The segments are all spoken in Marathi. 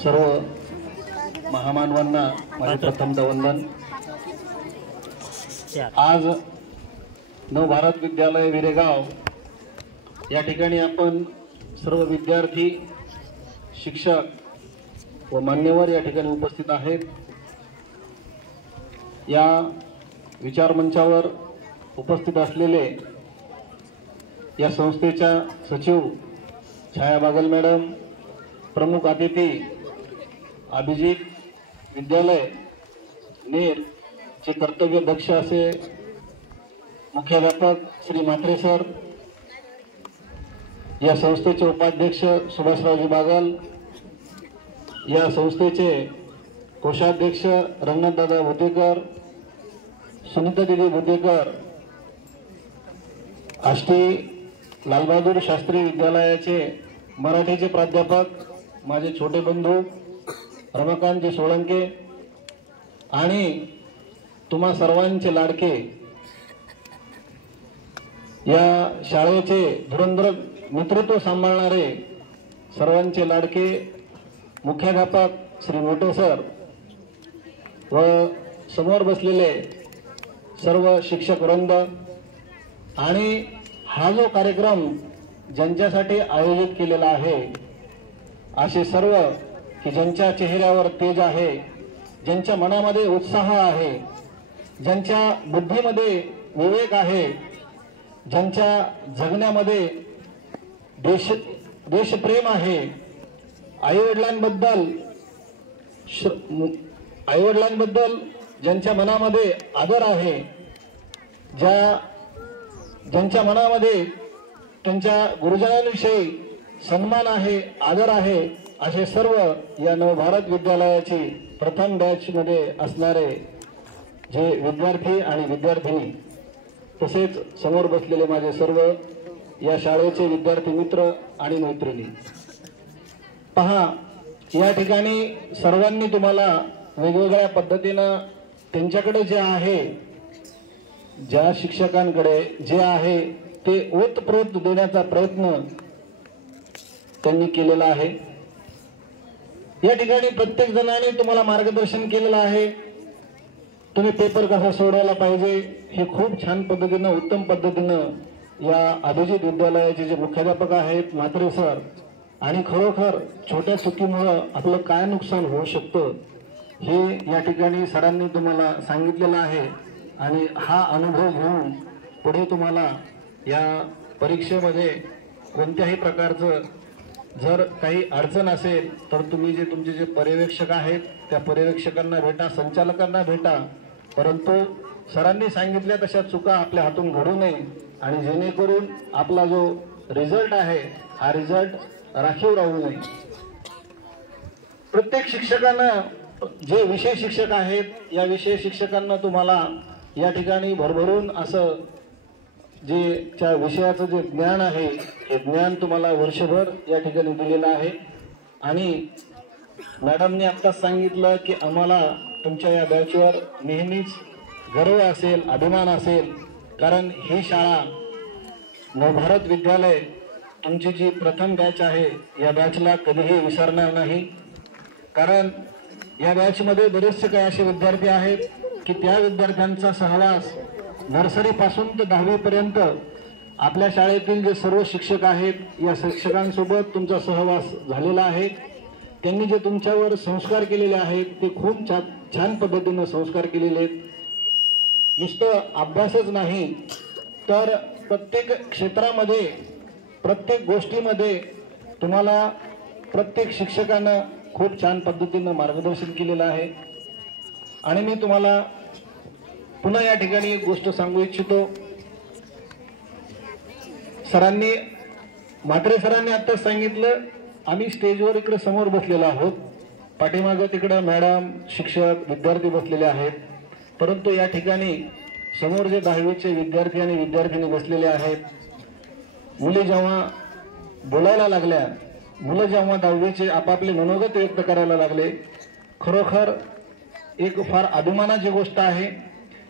सर्व महामानवांना माझे प्रथमतः वंदन। आज नवभारत विद्यालय विरेगाव या ठिकाणी आपण सर्व विद्यार्थी, शिक्षक व मान्यवर या ठिकाणी उपस्थित आहेत। या विचारमंचावर उपस्थित असलेले या संस्थेच्या सचिव छाया बागल मॅडम, प्रमुख अतिथी अभिजित विद्यालय नेर चे कर्तव्य दक्ष असे मुख्याध्यापक श्री म्हात्रे सर, या संस्थेचे उपाध्यक्ष सुभाषरावजी बागल, या संस्थेचे कोषाध्यक्ष रंगनाथदादा भुतेकर, सुनीता दीदी भुतेकर, आष्टी लालबहादूर शास्त्री विद्यालयाचे मराठीचे प्राध्यापक माझे छोटे बंधू रमाकांतजी सोळंके आणि तुम्हा सर्वांचे लाडके या शाळेचे धुरंधर नेतृत्व सांभाळणारे सर्वांचे लाडके मुख्याध्यापक श्री मोठे सर व समोर बसलेले सर्व शिक्षक वृंद आणि हा जो कार्यक्रम ज्यांच्यासाठी आयोजित केलेला आहे असे सर्व की ज्यांच्या चेहऱ्यावर तेज आहे, ज्यांच्या मनामध्ये उत्साह आहे, ज्यांच्या बुद्धीमध्ये विवेक आहे, ज्यांच्या जगण्यामध्ये देशप्रेम आहे, आईवडिलांबद्दल ज्यांच्या मनामध्ये आदर आहे, ज्यांच्या मनामध्ये त्यांच्या गुरुजनांविषयी सन्मान आहे, आदर आहे, असे सर्व या नवभारत विद्यालयाची प्रथम बॅच मध्ये असणारे जे विद्यार्थी आणि विद्यार्थिनी, तसेच समोर बसलेले माझे सर्व या शाळेचे विद्यार्थी मित्र आणि मैत्रिणी, पहा या ठिकाणी सर्वांनी तुम्हाला वेगवेगळ्या पद्धतीनं त्यांच्याकडे जे आहे, ज्या शिक्षकांकडे जे आहे ते ओतप्रोत देण्याचा प्रयत्न त्यांनी केलेला आहे। या ठिकाणी प्रत्येक जणांनी तुम्हाला मार्गदर्शन केलेलं आहे। तुम्ही पेपर कसा सोडवायला पाहिजे हे खूप छान पद्धतीनं, उत्तम पद्धतीनं या अभिजित विद्यालयाचे जे मुख्याध्यापक आहेत म्हात्रे सर, आणि खरोखर छोट्या चुकीमुळं आपलं काय नुकसान होऊ शकतं हे या ठिकाणी सरांनी तुम्हाला सांगितलेलं आहे। आणि हा अनुभव घेऊन पुढे तुम्हाला या परीक्षेमध्ये कोणत्याही प्रकारचं जर काही अडचण असेल तर तुम्ही जे तुमचे जे पर्यवेक्षक आहेत त्या पर्यवेक्षकांना भेटा, संचालकांना भेटा, परंतु सरांनी सांगितल्या तशा चुका आपल्या हातून घडू नये आणि जेणेकरून आपला जो रिझल्ट आहे हा रिझल्ट राखीव राहू नये। प्रत्येक शिक्षकांना, जे विषय शिक्षक आहेत या विषय शिक्षकांना तुम्हाला या ठिकाणी भरभरून असं जे त्या विषयाचं जे ज्ञान आहे हे ज्ञान तुम्हाला वर्षभर या ठिकाणी दिलेलं आहे। आणि मॅडमने आत्ताच सांगितलं की आम्हाला तुमच्या या बॅचवर नेहमीच गर्व असेल, अभिमान असेल, कारण ही शाळा नवभारत विद्यालय तुमची जी प्रथम बॅच आहे या बॅचला कधीही विसरणार नाही। कारण या बॅचमध्ये बरेचसे काही असे विद्यार्थी आहेत की त्या विद्यार्थ्यांचा सहवास नर्सरी पासून ते 10वी पर्यंत आपल्या शाळेतील जे सर्व शिक्षक आहेत या शिक्षकांसोबत तुमचा सहवास झालेला आहे। त्यांनी जे तुमच्यावर संस्कार केलेले आहेत ते खूप छान पद्धतीने संस्कार केलेले आहेत। नुसतं अभ्यासच नाही तर प्रत्येक क्षेत्रामध्ये, प्रत्येक गोष्टीमध्ये तुम्हाला प्रत्येक शिक्षकानं खूप छान पद्धतीने मार्गदर्शन केलेलं आहे। आणि मी तुम्हाला पुन्हा या ठिकाणी एक गोष्ट सांगू इच्छितो। सरांनी, म्हात्रे सरांनी आता सांगितलं, आम्ही स्टेजवर इकडे समोर बसलेलो आहोत, पाठीमागे तिकडे मॅडम, शिक्षक, विद्यार्थी बसलेले आहेत, परंतु या ठिकाणी समोर जे 10वीचे विद्यार्थी आणि विद्यार्थिनी बसलेले आहेत, मुली जेव्हा बोलायला लागल्या, मुलं जेव्हा 10वीचे आपापले मनोगत व्यक्त करायला लागले, खरोखर एक फार अभिमानाची गोष्ट आहे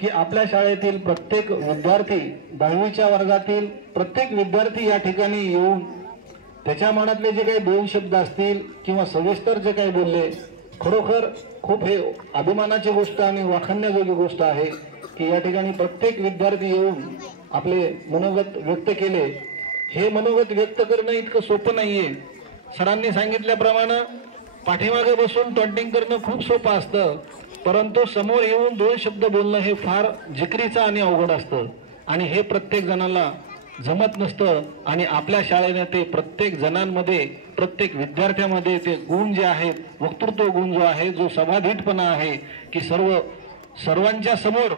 की आपल्या शाळेतील प्रत्येक विद्यार्थी, 10वीच्या वर्गातील प्रत्येक विद्यार्थी या ठिकाणी येऊन त्याच्या मनातले जे काही दोन शब्द असतील किंवा सविस्तर जे काही बोलले, खरोखर खूप हे अभिमानाची गोष्ट आणि वाखाणण्याजोगी गोष्ट आहे की या ठिकाणी प्रत्येक विद्यार्थी येऊन आपले मनोगत व्यक्त केले. हे मनोगत व्यक्त करणं इतकं सोपं नाहीये. सरांनी सांगितल्याप्रमाणे पाठीमागे बसून टॉन्टिंग करणं खूप सोपं असतं, परंतु समोर येऊन दोन शब्द बोलणं हे फार जिकरीचं आणि अवघड असतं आणि हे प्रत्येक जणाला जमत नसतं. आणि आपल्या शाळेने ते प्रत्येक जणांमध्ये, प्रत्येक विद्यार्थ्यामध्ये ते गुण जे आहेत, वक्तृत्व गुण जो आहे, जो समाधीटपणा आहे की सर्वांच्या समोर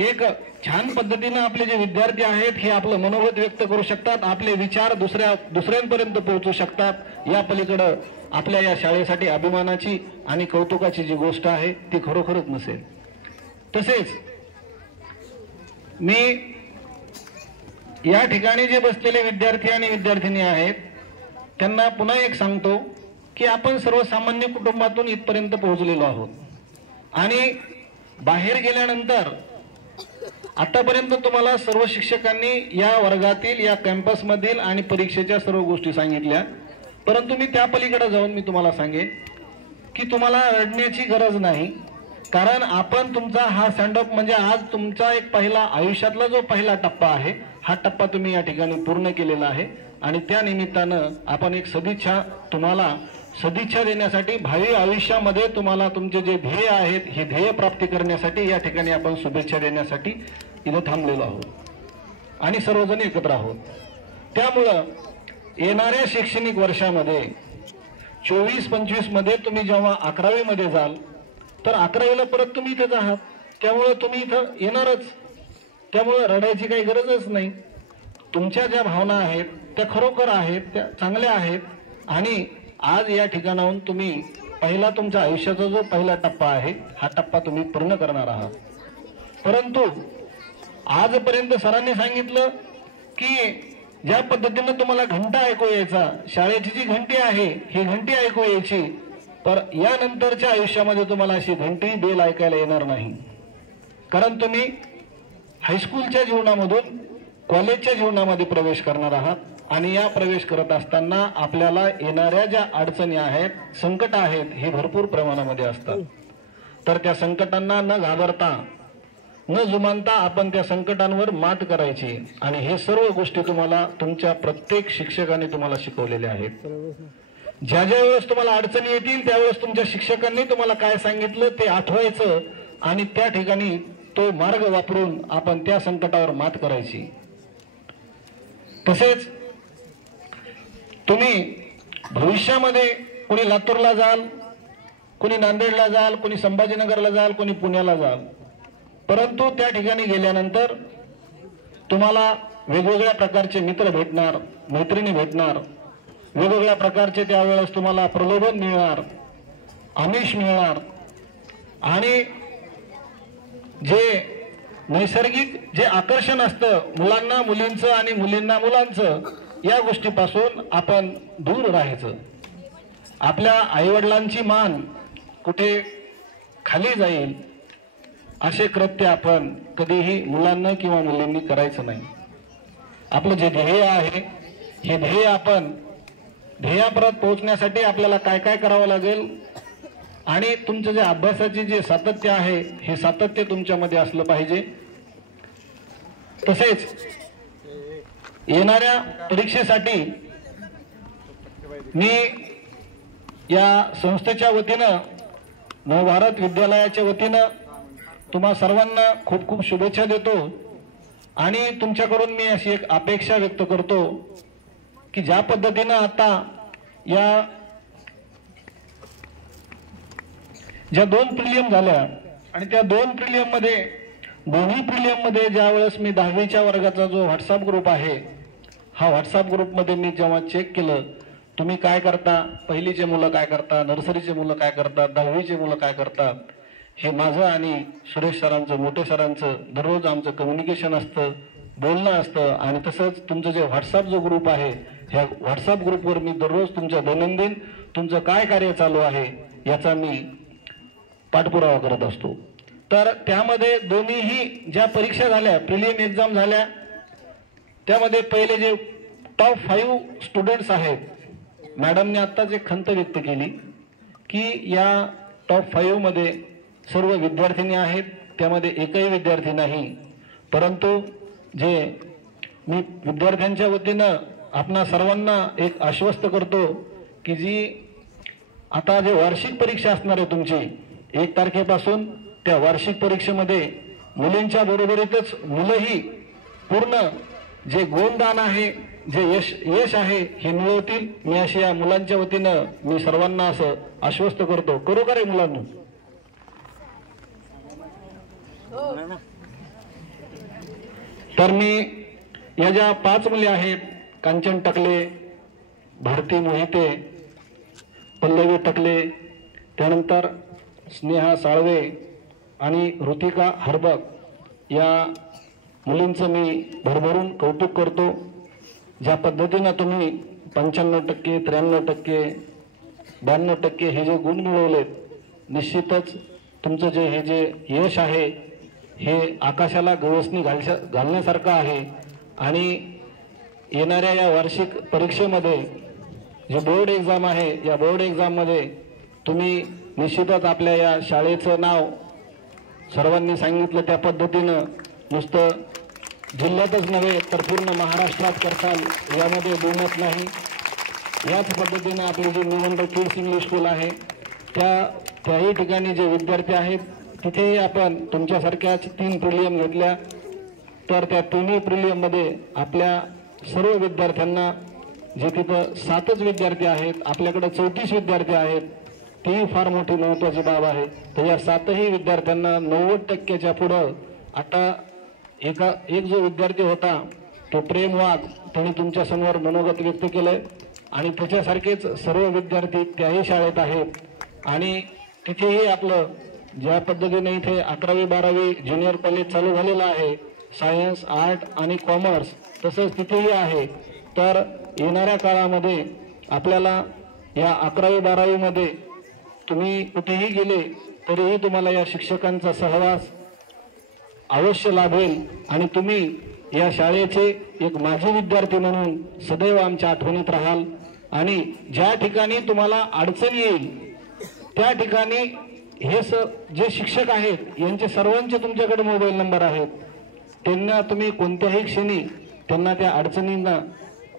एक छान पद्धतीने आपले जे विद्यार्थी आहेत हे आपलं मनोगत व्यक्त करू शकतात, आपले विचार दुसऱ्यांपर्यंत पोहोचू शकतात. या पलीकडे आपल्या या शाळेसाठी अभिमानाची आणि कौतुकाची जी गोष्ट आहे ती खरोखरच नसेल. तसेच मी या ठिकाणी जे बसलेले विद्यार्थी आणि विद्यार्थिनी आहेत त्यांना पुन्हा एक सांगतो की आपण सर्वसामान्य कुटुंबातून इथपर्यंत पोहोचलेलो आहोत आणि बाहेर गेल्यानंतर आतापर्यंत तुम्हाला सर्व शिक्षकांनी या वर्गातील, या कॅम्पसमधील आणि परीक्षेच्या सर्व गोष्टी सांगितल्या. परंतु मी त्या पलीकडे जाऊन मी तुम्हाला सांगेन की तुम्हाला रडण्याची गरज नाही, कारण आपण तुमचा हा स्टँडअप म्हणजे आज तुमचा एक पहिला आयुष्यातला जो पहिला टप्पा आहे हा टप्पा तुम्ही या ठिकाणी पूर्ण केलेला आहे आणि त्या निमित्तानं आपण एक तुम्हाला सदिच्छा देण्यासाठी भावी आयुष्यामध्ये तुम्हाला तुमचे जे ध्येय आहेत हे ध्येय प्राप्ती करण्यासाठी या ठिकाणी आपण शुभेच्छा देण्यासाठी इथं थांबलेलो आहोत आणि सर्वजण एकत्र आहोत. त्यामुळं येणाऱ्या शैक्षणिक वर्षामध्ये 24-25 मध्ये तुम्ही जेव्हा 11वी मध्ये जाल तर 11वीला परत तुम्ही इथेच आहात, त्यामुळे तुम्ही इथं येणारच. त्यामुळे रडायची काही गरजच नाही. तुमच्या ज्या भावना आहेत त्या खरोखर आहेत, त्या चांगल्या आहेत आणि आज या ठिकाणाहून तुम्ही पहिला तुमच्या आयुष्याचा जो पहिला टप्पा आहे हा टप्पा तुम्ही पूर्ण करणार आहात. परंतु आजपर्यंत सरांनी सांगितलं की ज्या पद्धतीने तुम्हाला घंटा ऐकू यायचा, शाळेची जी घंटी आहे ही घंटी ऐकू यायची, तर यानंतरच्या आयुष्यामध्ये तुम्हाला अशी घंटी बेल ऐकायला येणार नाही. कारण तुम्ही हायस्कूलच्या जीवनामधून कॉलेजच्या जीवनामध्ये प्रवेश करणार आहात आणि या प्रवेश करत असताना आपल्याला येणाऱ्या ज्या अडचणी आहेत, संकट आहेत हे भरपूर प्रमाणामध्ये असतात. तर त्या संकटांना न घाबरता, न जुमानता आपण त्या संकटांवर मात करायची आणि हे सर्व गोष्टी तुम्हाला तुमच्या प्रत्येक शिक्षकांनी तुम्हाला शिकवलेल्या आहेत. ज्या ज्या वेळेस तुम्हाला अडचणी येतील त्यावेळेस तुमच्या शिक्षकांनी तुम्हाला काय सांगितलं ते आठवायचं आणि त्या ठिकाणी तो मार्ग वापरून आपण त्या संकटावर मात करायची. तसेच तुम्ही भविष्यामध्ये कोणी लातूरला जाल, कोणी नांदेडला जाल, कोणी संभाजीनगरला जाल, कोणी पुण्याला जाल, परंतु त्या ठिकाणी गेल्यानंतर तुम्हाला वेगवेगळ्या प्रकारचे मित्र भेटणार, मैत्रिणी भेटणार, वेगवेगळ्या प्रकारचे त्यावेळेस तुम्हाला प्रलोभन मिळणार, आमिष मिळणार आणि जे नैसर्गिक जे आकर्षण असतं मुलांना मुलींचं आणि मुलींना मुलांचं, या गोष्टीपासून आपण दूर राहायचं. आपल्या आईवडिलांची मान कुठे खाली जाईल असे कृत्य आपण कधीही मुलांना किंवा मुलींनी करायचं नाही. आपलं जे ध्येय आहे हे ध्येय आपण ध्येयापर्यंत पोहोचण्यासाठी आपल्याला काय काय करावं लागेल आणि तुमचं जे अभ्यासाचे जे सातत्य आहे हे सातत्य तुमच्यामध्ये असलं पाहिजे. तसेच येणाऱ्या परीक्षेसाठी मी या संस्थेच्या वतीनं, नवभारत विद्यालयाच्या वतीनं तुम्हा सर्वांना खूप खूप शुभेच्छा देतो आणि तुमच्याकडून मी अशी एक अपेक्षा व्यक्त करतो की ज्या पद्धतीनं आता या ज्या 2 प्रिलियम झाल्या आणि त्या 2 प्रिलियम मध्ये दोन्ही प्रिलियम मध्ये ज्यावेळेस मी 10वीच्या वर्गाचा जो व्हॉट्सअप ग्रुप आहे हा व्हॉट्सअप ग्रुपमध्ये मी जेव्हा चेक केलं, तुम्ही काय करता, पहिलीचे मुलं काय करतात, नर्सरीचे मुलं काय करतात, 10वीचे मुलं काय करतात, हे माझं आणि सुरेश सरांचं, मोठे सरांचं दररोज आमचं कम्युनिकेशन असतं, बोलणं असतं आणि तसंच तुमचं जे व्हॉट्सअप जो ग्रुप आहे ह्या व्हॉट्सअप ग्रुपवर मी दररोज तुमच्या दैनंदिन तुमचं काय कार्य चालू आहे याचा मी पाठपुरावा करत असतो. तर त्यामध्ये दोन्हीही ज्या परीक्षा झाल्या, प्रिलियम एक्झाम झाल्या, त्यामध्ये पहिले जे टॉप 5 स्टुडंट्स आहेत मॅडमने आत्ताच एक खंत व्यक्त केली की या टॉप 5 मध्ये सर्व विद्यार्थिनी आहेत, त्यामध्ये एकही विद्यार्थी नाही. परंतु जे मी विद्यार्थ्यांच्या वतीनं आपणा सर्वांना एक आश्वस्त करतो की जी आता जे वार्षिक परीक्षा असणार आहे तुमची 1 तारखेपासून, त्या वार्षिक परीक्षेमध्ये मुलींच्या बरोबरीतच मुलंही पूर्ण जे गुणदान आहे, जे यश आहे हे मिळवतील. मी अशी या मुलांच्या वतीनं मी सर्वांना असं आश्वस्त करतो. करू का रे मुलांना? तर मी या ज्या 5 मुली आहेत, कांचन टकले, भारती मोहिते, पल्लवी टकले, त्यानंतर स्नेहा साळवे आणि ऋतिका हरबक, या मुलींचं मी भरभरून कौतुक करतो. ज्या पद्धतीनं तुम्ही 95%, 93%, 92% हे जे गुण मिळवलेत, निश्चितच तुमचं जे हे जे यश आहे हे आकाशाला गवसणी घालण्यासारखं आहे. आणि येणाऱ्या या वार्षिक परीक्षेमध्ये जे बोर्ड एक्झाम आहे, या बोर्ड एक्झाममध्ये तुम्ही निश्चितच आपल्या या शाळेचं नाव सर्वांनी सांगितलं त्या पद्धतीनं नुसतं जिल्ह्यातच नव्हे तर पूर्ण महाराष्ट्रात करताल यामध्ये दुमत नाही. याच पद्धतीनं आपली जी निवंडर किड्स इंग्लिश स्कूल आहे त्याही ठिकाणी जे विद्यार्थी आहेत तिथेही आपण तुमच्यासारख्याच 3 प्रिलियम घेतल्या, तर त्या 3ही प्रिलियममध्ये आपल्या सर्व विद्यार्थ्यांना जे तिथं 7च विद्यार्थी आहेत, आपल्याकडे 34 विद्यार्थी आहेत, ती फार मोठी महत्त्वाची बाब आहे. तर या 7ही विद्यार्थ्यांना 90%च्या पुढं आता एक जो विद्यार्थी होता तो प्रेम वाघ, त्यांनी तुमच्यासमोर मनोगत व्यक्त केलंय आणि त्याच्यासारखेच सर्व विद्यार्थी त्याही शाळेत आहेत. आणि तिथेही आपलं ज्या पद्धतीने इथे 11वी 12वी ज्युनियर कॉलेज चालू झालेलं आहे, सायन्स, आर्ट आणि कॉमर्स, तसंच तिथेही आहे. तर येणाऱ्या काळामध्ये आपल्याला या 11वी 12वी मध्ये तुम्ही कुठेही गेले तरीही तुम्हाला या शिक्षकांचा सहवास अवश्य लाभेल आणि तुम्ही या शाळेचे एक माजी विद्यार्थी म्हणून सदैव आमच्या आठवणीत राहाल. आणि ज्या ठिकाणी तुम्हाला अडचण येईल त्या ठिकाणी हे जे शिक्षक आहेत यांचे सर्वांचे तुमच्याकडे मोबाईल नंबर आहेत, त्यांना तुम्ही कोणत्याही क्षणी त्यांना त्या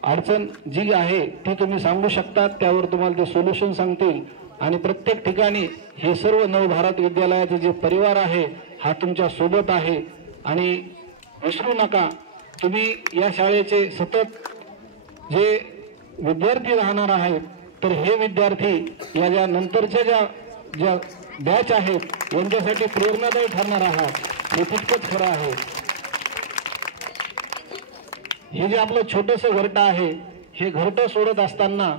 अडचण जी आहे ती तुम्ही सांगू शकता, त्यावर तुम्हाला ते सोल्युशन सांगतील. आणि प्रत्येक ठिकाणी हे सर्व नवभारत विद्यालयाचे जे परिवार आहे हा तुमच्या सोबत आहे. आणि विसरू नका, तुम्ही या शाळेचे सतत जे विद्यार्थी राहणार आहेत, तर हे विद्यार्थी या ज्या नंतरच्या ज्या बॅच आहेत यांच्यासाठी प्रेरणादायी ठरणार आहात, हे तितकंच खरं आहे. हे जे आपलं छोटंसं घरटं आहे, हे घरटं सोडत असताना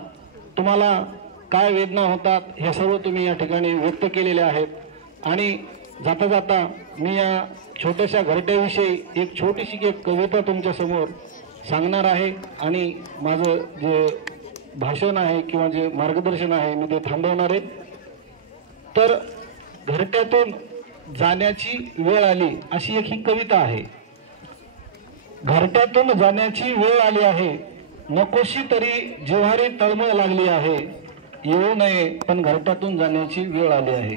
तुम्हाला काय वेदना होतात हे सर्व तुम्ही या ठिकाणी व्यक्त केलेले आहेत. आणि जाता जाता मी या छोट्याशा घरट्याविषयी एक छोटीशी एक कविता तुमच्यासमोर सांगणार आहे. आणि माझं जे भाषण आहे किंवा जे मार्गदर्शन आहे मी ते थांबवणार आहे. तर घरट्यातून जाण्याची वेळ आली, अशी एक ही कविता आहे. घरट्यातून जाण्याची वेळ आली आहे, नकोशी तरी जिव्हारी तळमळ लागली आहे. येऊ नये पण घरट्यातून जाण्याची वेळ आली आहे.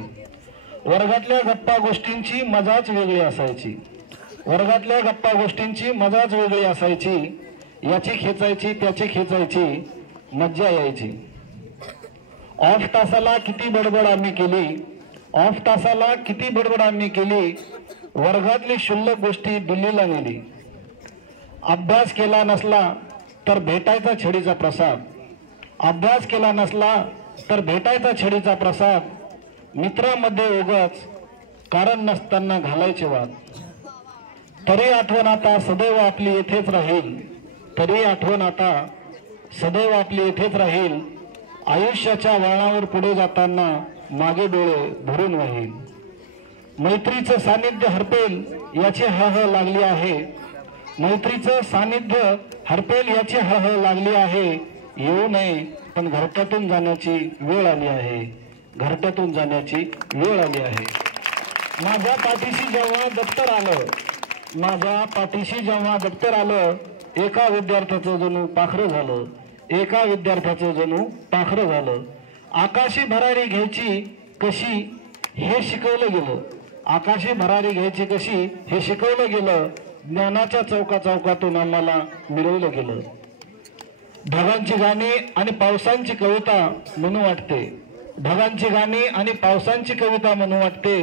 वर्गातल्या गप्पा गोष्टींची मजाच वेगळी असायची, वर्गातल्या गप्पा गोष्टींची मजाच वेगळी असायची. याची खेचायची त्याची खेचायची मज्जा यायची. ऑफ तासाला किती बडबड आम्ही केली, ऑफ तासाला किती बडबड आम्ही केली. वर्गातली क्षुल्लक गोष्टी दिल्लीला नेली. अभ्यास केला नसला तर भेटायचा छडीचा प्रसाद, अभ्यास केला नसला तर भेटायचा छडीचा प्रसाद. मित्रामध्ये उगाच कारण नसताना घालायचे वाद. तरी आठवण आता सदैव आपली येथेच राहील, तरी आठवण आता सदैव आपली येथेच राहील. आयुष्याच्या वळणावर पुढे जाताना मागे डोळे भरून वाहील. मैत्रीचं सानिध्य हरपेल याची हळहळ लागली आहे, मैत्रीचं सानिध्य हरपेल याची हळहळ लागली आहे. येऊ नये पण घरट्यातून जाण्याची वेळ आली आहे, घरट्यातून जाण्याची वेळ आली आहे. माझ्या पाठीशी जेव्हा दप्तर आलं, माझ्या पाठीशी जेव्हा दप्तर आलं, एका विद्यार्थ्याचं जणू पाखरं झालं, एका विद्यार्थ्याचं जणू पाखरं झालं. आकाशी भरारी घ्यायची कशी हे शिकवलं गेलं. आकाशी भरारी घ्यायची कशी हे शिकवलं गेलं. ज्ञानाच्या चौकातून आम्हाला मिळवलं गेलं. ढगांची गाणी आणि पावसांची कविता म्हणू वाटते. ढगांची गाणी आणि पावसांची कविता म्हणू वाटते.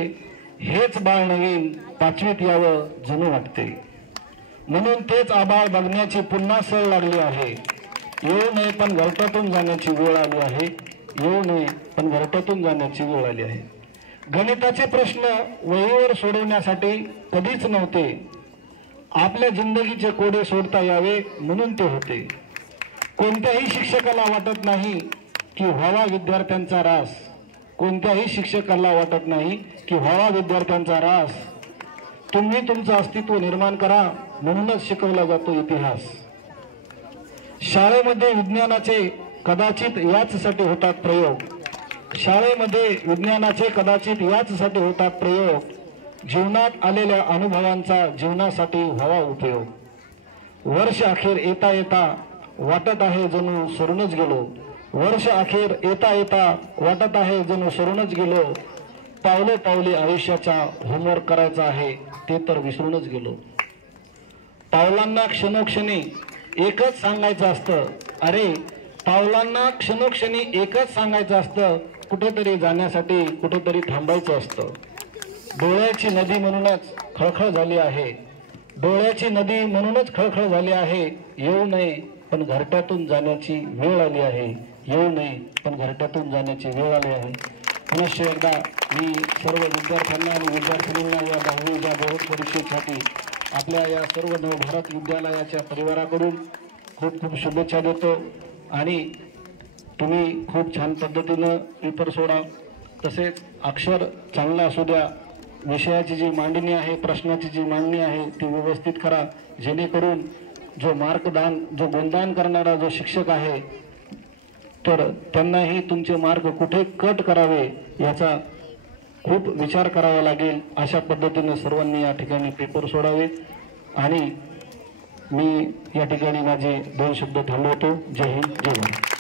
हेच बाळ नवीन पाचवीत यावं जणू वाटते. म्हणून तेच आबाळ बघण्याची पुन्हा सळ लागली आहे. येऊ नये पण घरटातून जाण्याची वेळ आली आहे. येऊ नये पण घरटातून जाण्याची वेळ आली आहे. गणिताचे प्रश्न वहीवर सोडवण्यासाठी कधीच नव्हते. आपल्या जिंदगीचे कोडे सोडता यावे म्हणून ते होते. कोणत्याही शिक्षकाला वाटत नाही की व्हावा विद्यार्थ्यांचा रास. कोणत्याही शिक्षकाला वाटत नाही की व्हावा विद्यार्थ्यांचा रास. तुम्ही तुमचं अस्तित्व निर्माण करा म्हणूनच शिकवला जातो इतिहास. शाळेमध्ये विज्ञानाचे कदाचित याचसाठी होतात प्रयोग. शाळेमध्ये विज्ञानाचे कदाचित याचसाठी होतात प्रयोग. जीवनात आलेल्या अनुभवांचा जीवनासाठी व्हावा उपयोग. वर्ष अखेर येता येता वाटत आहे जणू सरूनच गेलो. वर्ष अखेर येता येता वाटत आहे जणू सरूनच गेलो. पावले पावले आयुष्याचा होमवर्क करायचा आहे ते तर विसरूनच गेलो. पावलांना क्षणोक्षणी एकच सांगायचं असतं. अरे पावलांना क्षणोक्षणी एकच सांगायचं असतं. कुठेतरी जाण्यासाठी कुठेतरी थांबायचं असतं. डोळ्याची नदी म्हणूनच खळखळ झाली आहे. डोळ्याची नदी म्हणूनच खळखळ झाली आहे. येऊ नये पण घरट्यातून जाण्याची वेळ आली आहे. येऊ नये पण घरट्यातून जाण्याची वेळ आली आहे. पुनश्च एकदा मी सर्व विद्यार्थ्यांना आणि विद्यार्थिनींना या 10वीच्या बोर्ड परीक्षेसाठी आपल्या या सर्व नवभारत विद्यालयाच्या परिवाराकडून खूप खूप शुभेच्छा देतो. आणि तुम्ही खूप छान पद्धतीनं पेपर सोडा. तसेच अक्षर चांगला असू द्या. विषयाची जी मांडणी आहे, प्रश्नाची जी मांडणी आहे ती व्यवस्थित करा. जेणेकरून जो गुणदान करणारा जो शिक्षक आहे तर त्यांनाही तुमचे मार्क कुठे कट करावे याचा खूप विचार करावा लागेल. अशा पद्धतीने सर्वांनी या ठिकाणी पेपर सोडावे. आणि मी या ठिकाणी माझे 2 शब्द थांबवतो. जय हिंद, जय भारत.